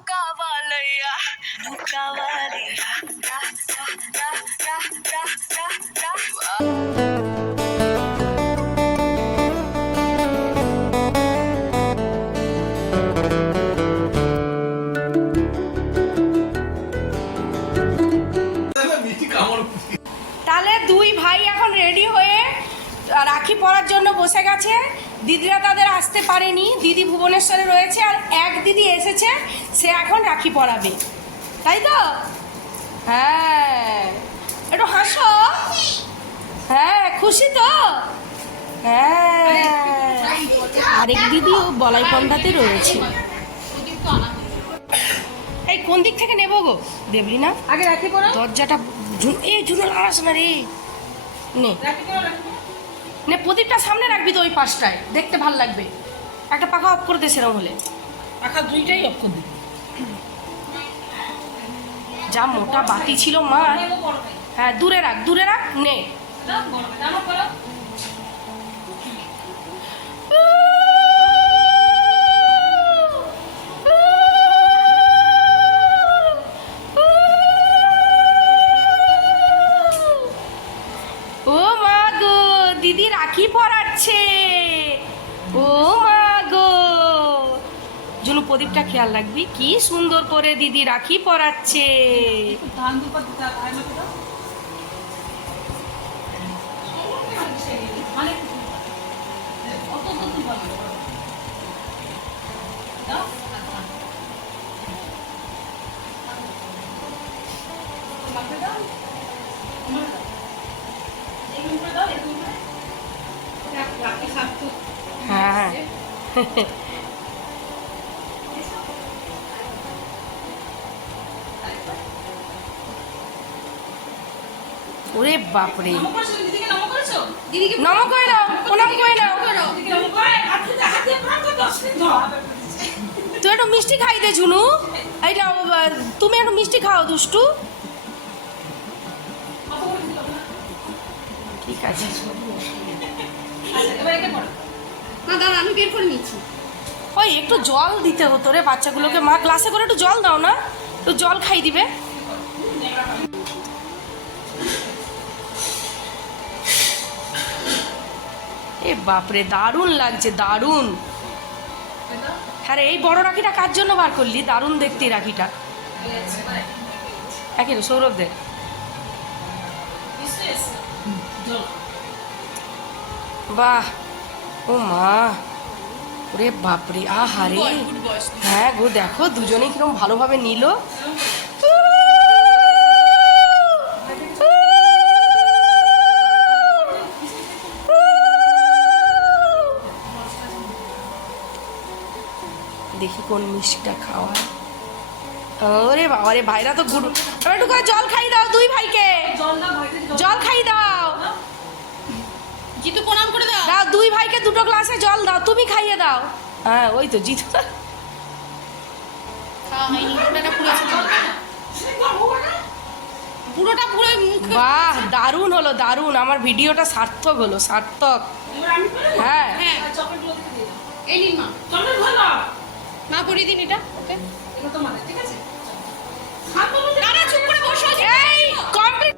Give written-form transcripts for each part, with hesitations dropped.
Bukavalaya, Bukavalaya, ra ra ra ra ra ra ra. তাহলে দুই ভাই এখন রেডি হয়ে রাখি পরার জন্য বসে গেছে। দিদিরা তাদের আসতে পারেনি, দিদি ভুবনেশ্বরে রয়েছে, আর এক দিদি এসেছে, সে এখন রাখি পরাবে, তাই তো? হ্যাঁ, একটু হাসো। হ্যাঁ, খুশি তো? হ্যাঁ, আরেক দিদিও বলাইপন্ডাতে রয়েছে। এই কোন দিক থেকে নেবো গো দেবলি না? আগে রাখি পরা, দরজাটা এই ঝুনুর আস না রে। নে নে, প্রদীপটা সামনে রাখবি তো, ওই পাশটায় দেখতে ভাল লাগবে। একটা পাখা অফ করে দে, সেরকম হলে পাখা দুইটাই অফ করে দিই। যা মোটা বাতি ছিল মা। হ্যাঁ, দূরে রাখ, দূরে রাখ। নে, ও মা গো, দিদি রাখি পরাচ্ছে। ও মা গো, জুনু প্রদীপটা খেয়াল রাখবি, কি সুন্দর করে দিদি রাখি পরাচ্ছে। হ্যাঁ ওরে বাপরে, নম করে নাও, প্রণাম করে নাও। তুই একটু মিষ্টি খাই দে ঝুনু। এই নাও, তুমি একটু মিষ্টি খাও দুষ্টু। ঠিক আছে, আমি বের করে নিচ্ছি। ওই একটু জল দিতে হতো রে বাচ্চাগুলোকে, মা গ্লাসে করে একটু জল দাও না, একটু জল খাই দিবে। এ বাপরে, দারুণ লাগছে, দারুণ। হ্যাঁ রে, এই বড় রাখিটা কার জন্য বার করলি? দারুণ দেখতে রাখিটা। একই সৌরভ দে। বাহ, ও মা, ওরে বাপরে, আহারে। হ্যাঁ গো, দেখো দুজনে কিরকম ভালোভাবে নিল। দেখি কোন মিষ্টিটা খাওয়া। ওরে বাবা রে, ভাইরা তো গুড। একটু করে জল খাই দাও দুই ভাইকে, জল খাই দাও। জিতু প্রণাম করে দাও। দাও দুই ভাইকে দুটো গ্লাসে জল দাও, তুমি খাইয়ে দাও। হ্যাঁ, ওই তো জিতু। পুরোটা পুরো। বাহ, দারুণ হলো, দারুণ। আমার ভিডিওটা সার্থক হলো, সার্থক। হ্যাঁ হ্যাঁ, এই নিন মা, মা পরিয়ে দিন এটা। ওকে, এটা তোমাদের, ঠিক আছে? দাঁড়া, চুপ করে বসো। এই কমপ্লিট।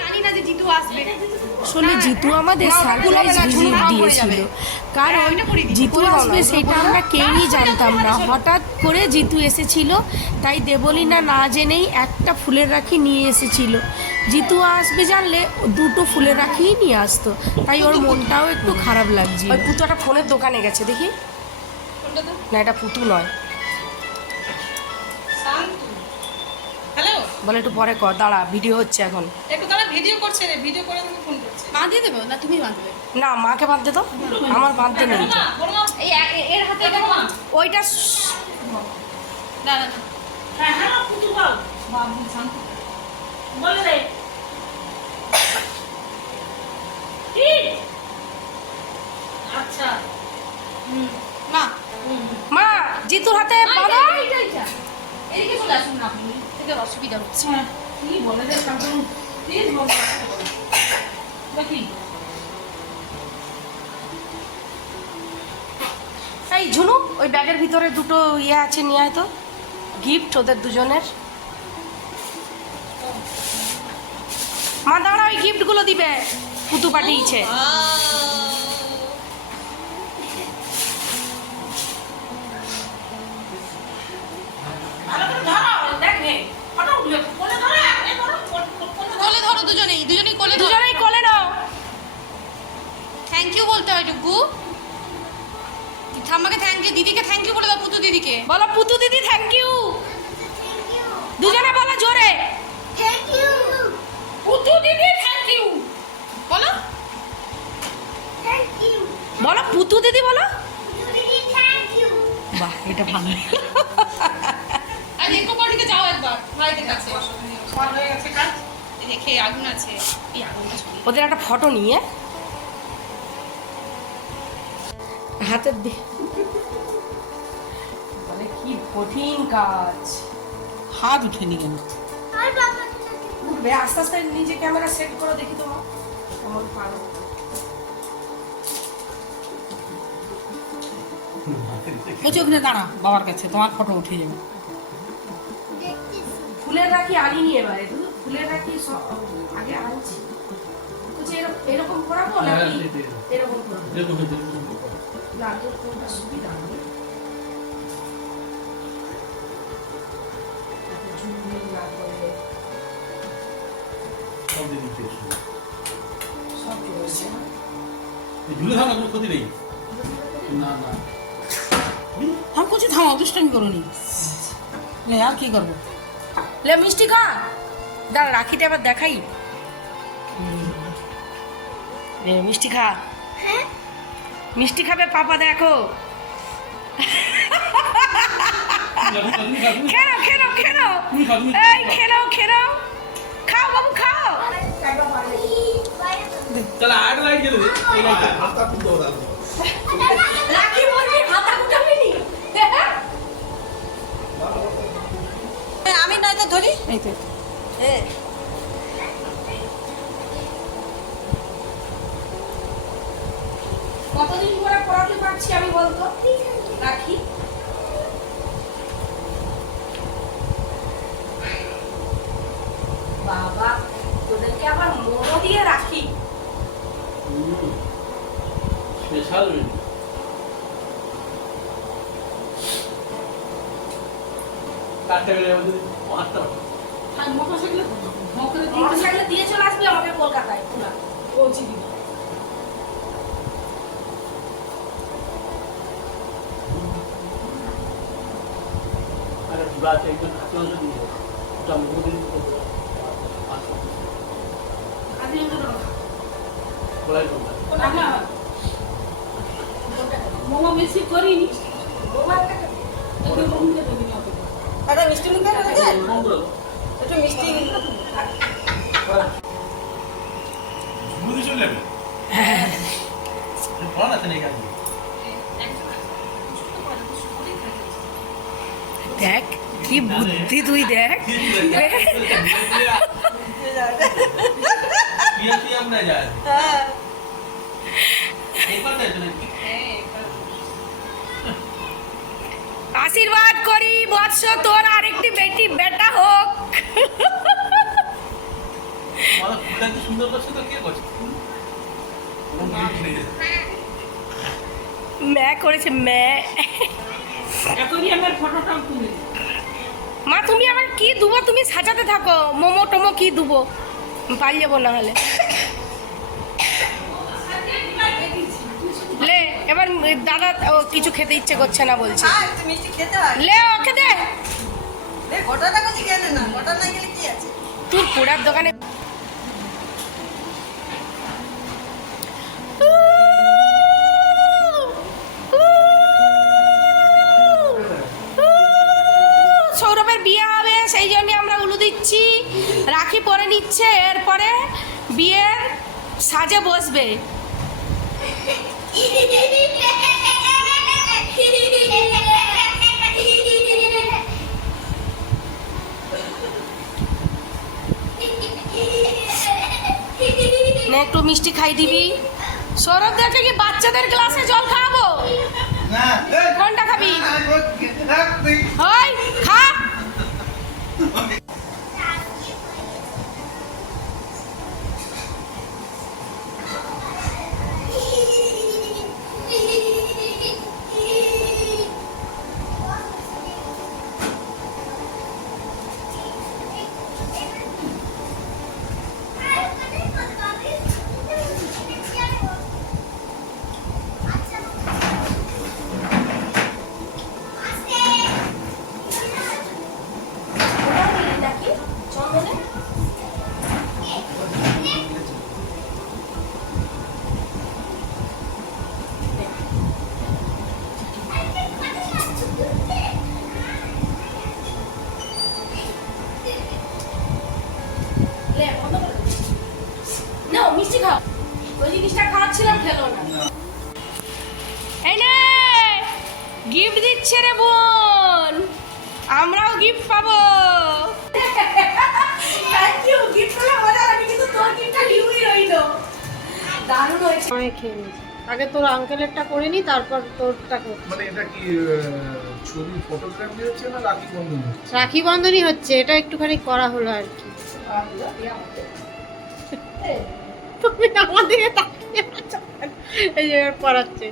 জানি না যে জিতু আসবে। আসলে জিতু আমাদের সারপ্রাইজ ভিজিট দিয়েছিল, কারণ জিতু আসবে সেটা আমরা কেউই জানতাম না। হঠাৎ করে জিতু এসেছিল, তাই দেবলীনা না জেনেই একটা ফুলের রাখি নিয়ে এসেছিল। জিতু আসবে জানলে দুটো ফুলের রাখিই নিয়ে আসতো, তাই ওর মনটাও একটু খারাপ লাগছে। ওই পুতুটা ফোনের দোকানে গেছে, দেখি না, এটা পুতু নয়। হ্যালো, বলে একটু পরে কর, দাঁড়া, ভিডিও হচ্ছে এখন। একটু দাঁড়া, ভিডিও করছে রে, ভিডিও করে আমাকে ফোন করছে। মা দিয়ে দেবো না তুমি বাঁধবে? না, মাকে বাঁধতে তো, আমার বাঁধতে নেই তো। এই এর হাতে এটা মা, ওইটা দাঁড়া। হ্যাঁ হ্যাঁ, পুতু বল বাবু, শান্ত বলে রে। কি? আচ্ছা, মা, মা জিতুর হাতে বাঁধো। এদিকে চলে আসুন না, আপনি, থেকে অসুবিধা হচ্ছে। কি বলে রে, প্লিজ বন্ধ দেখি এই ঝুনু ওই ব্যাগের ভিতরে দুটো ইয়ে আছে নিয়ে আয় তো, গিফট ওদের দুজনের। মা দাঁড়া, ওই গিফটগুলো দিবে, পুতু পাঠিয়েছে। কোলে ধরো দুজনেই কোলে ধরো, দুজনেই কোলে নাও। থ্যাংক ইউ বলতে হয় টুকু। ঠাম্মাকে থ্যাংক ইউ, দিদিকে থ্যাংক ইউ বলে দাও, পুতু দিদিকে বলো পুতু দিদি থ্যাংক ইউ। দুজনে বলো জোরে, পুতু দিদি থ্যাংক ইউ বলো। বলো পুতু দিদি বলো। বাহ, এটা ভালো। আর ইকো পার্টিতে যাও একবার ভাইদের কাছে, সব হয়ে গেছে কাজ। দেখে আগুন আছে, এই আগুনটা ছড়িয়ে ওদের একটা ফটো নিয়ে হাতের দিয়ে, মানে কি কঠিন কাজ। হাত উঠেনি কেন? উঠবে, আস্তে আস্তে নিজে ক্যামেরা সেট করো, দেখি তোমার কেমন পারো। বলছি ওখানে দাঁড়া, বাবার কাছে তোমার ফটো উঠে যাবে। ফুলের রাখি আনিনি এবারে, শুধু ফুলের রাখি আগে আনছি। বলছি এরকম করাবো নাকি এরকম করবো? না, তোর কোনটা সুবিধা হবে? ঝুঁকঝুক না করে সব চলছে। ঝুলে থাকা কোনো ক্ষতি নেই। না না, আমি বলছি থামা, দুষ্টামি করোনি। আর কি করবো? লে মিষ্টি খা, দাঁড়া রাখিটা এবার দেখাই। মিষ্টি খা, মিষ্টি খাবে পাপা, দেখো। খেলো খেলো খেলো, এই খেলো খেলো, খাও বাবু খাও। তাহলে আট লাইট জ্বলে দে, এই লাইটটা হাতটা তুলতে হবে। রাখি বলবি হাতা কুটাবি নি? আমি নয়তো ধরি, এই তো। কতদিন পরে পড়াতে পারছি আমি বলতো রাখি। বাবা, তোদেরকে আবার মোড়ো দিয়ে রাখি। স্পেশাল কাটতে গেলে হাতটা আর মোটরসাইকেলে মোটরসাইকেলে দিয়ে চলে আসবি আমাকে কলকাতায়, পুরা পৌঁছে দিবি। আর বাস একজন খাসি অংশ দিয়ে ওটা মুদিন আদি ওটা বলাই তোমরা মোমো বেশি করিনি। একটা মিষ্টি মুখে একটু মিষ্টি মুদি চলে যাবে। ফোন আছে না এখানে। দেখ কি বুদ্ধি তুই, দেখ। আমরা যাই একবার তাই তো নাকি? আশীর্বাদ করি বৎস তোর আরেকটি বেটা হোক। আমার ফুলটা কি সুন্দর করছে তো, কে করছে? ম্যা করেছে ম্যা। এখনই আমার ফটোটা তুলে। মা তুমি আবার কি দুবো, তুমি সাজাতে থাকো, মোমো টোমো কি দুবো, পাই যাবো না হলে। লে এবার দাদা ও কিছু খেতে ইচ্ছে করছে না বলছে, একটু মিষ্টি খেতে হয়। লে ওকে দে। গোটাটা কিছু খেলে না, গোটা না গেলে কি আছে? তোর পোড়ার দোকানে সৌরভের বিয়ে হবে, সেই জন্য আমরা উলু দিচ্ছি, রাখি পরে নিচ্ছে, এরপরে বিয়ের সাজে বসবে। নে একটু মিষ্টি খাই দিবি। সৌরভ দেখে কি বাচ্চাদের গ্লাসে জল খাওয়াবো? কোনটা খাবি? ওই খা। মিষ্টি খাও। ওই জিনিসটা খাওয়াচ্ছিলাম, খেলো না। এই নে গিফট দিচ্ছে রে বোন, আমরাও গিফট পাবো। থ্যাংক ইউ, গিফট পেলে মজা লাগে, কিন্তু তোর গিফটটা লিউই রইলো। দারুণ হয়েছে। আমি খেয়ে নিয়েছি। আগে তোর আঙ্কেলেরটা করে নি, তারপর তোরটা করছি। মানে এটা কি ছবি ফটোগ্রাফি হচ্ছে না রাখি বন্ধন হচ্ছে? রাখি বন্ধনই হচ্ছে, এটা একটুখানি করা হলো আর কি। তুমি আমাদেরকে তাকিয়ে আছো কেন? এই যে পড়াচ্ছে।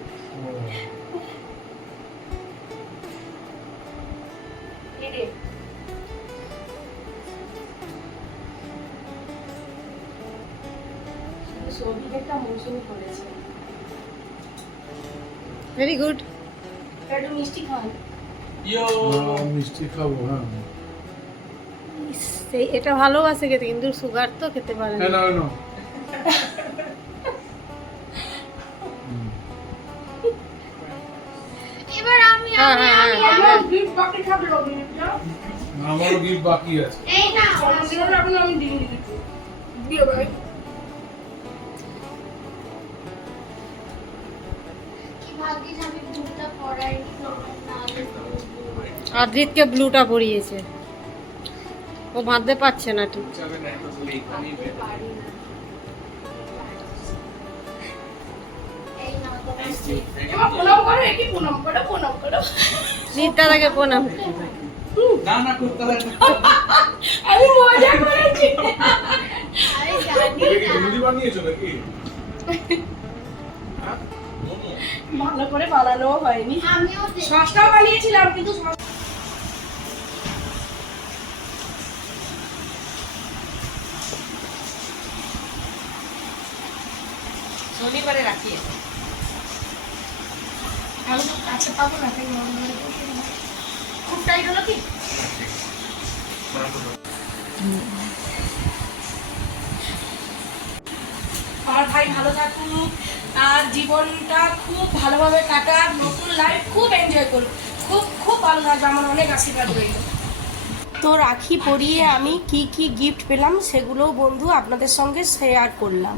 Very good. একটু মিষ্টি খাও। মিষ্টি খাবো, হ্যাঁ। এটা ভালোবাসে খেতে, কিন্তু সুগার তো খেতে পারে না। না এবার আমি গিফট বাকি থাকলো, গিফটটা আমারও গিফট বাকি আছে। এই না জন্মদিনের আপনার আমি দিয়ে দিচ্ছি। দিয়ে ভাই আদ্রিতকে ব্লুটা পরিয়েছে, ও বাঁধতে পারছে না ঠিক। এবার প্রণাম করো, একই প্রণাম করো, প্রণাম করো। নিতাদাকে প্রণাম। আমি মজা করেছি। তুমি বানিয়েছো নাকি? ভালো করে বানানো হয়নি, সসটাও বানিয়েছিলাম কিন্তু শনিবারে রাখি। আমি তো কাছে পাবো না, তাই মনে খুব টাইট হলো কি? আমার ভাই ভালো থাকুক, আর জীবনটা খুব ভালোভাবে কাটাক, নতুন লাইফ খুব এনজয় করুক, খুব খুব ভালো থাকবে। আমার অনেক আশীর্বাদ রইল। তো রাখি পরিয়ে আমি কি কি গিফট পেলাম সেগুলোও বন্ধু আপনাদের সঙ্গে শেয়ার করলাম।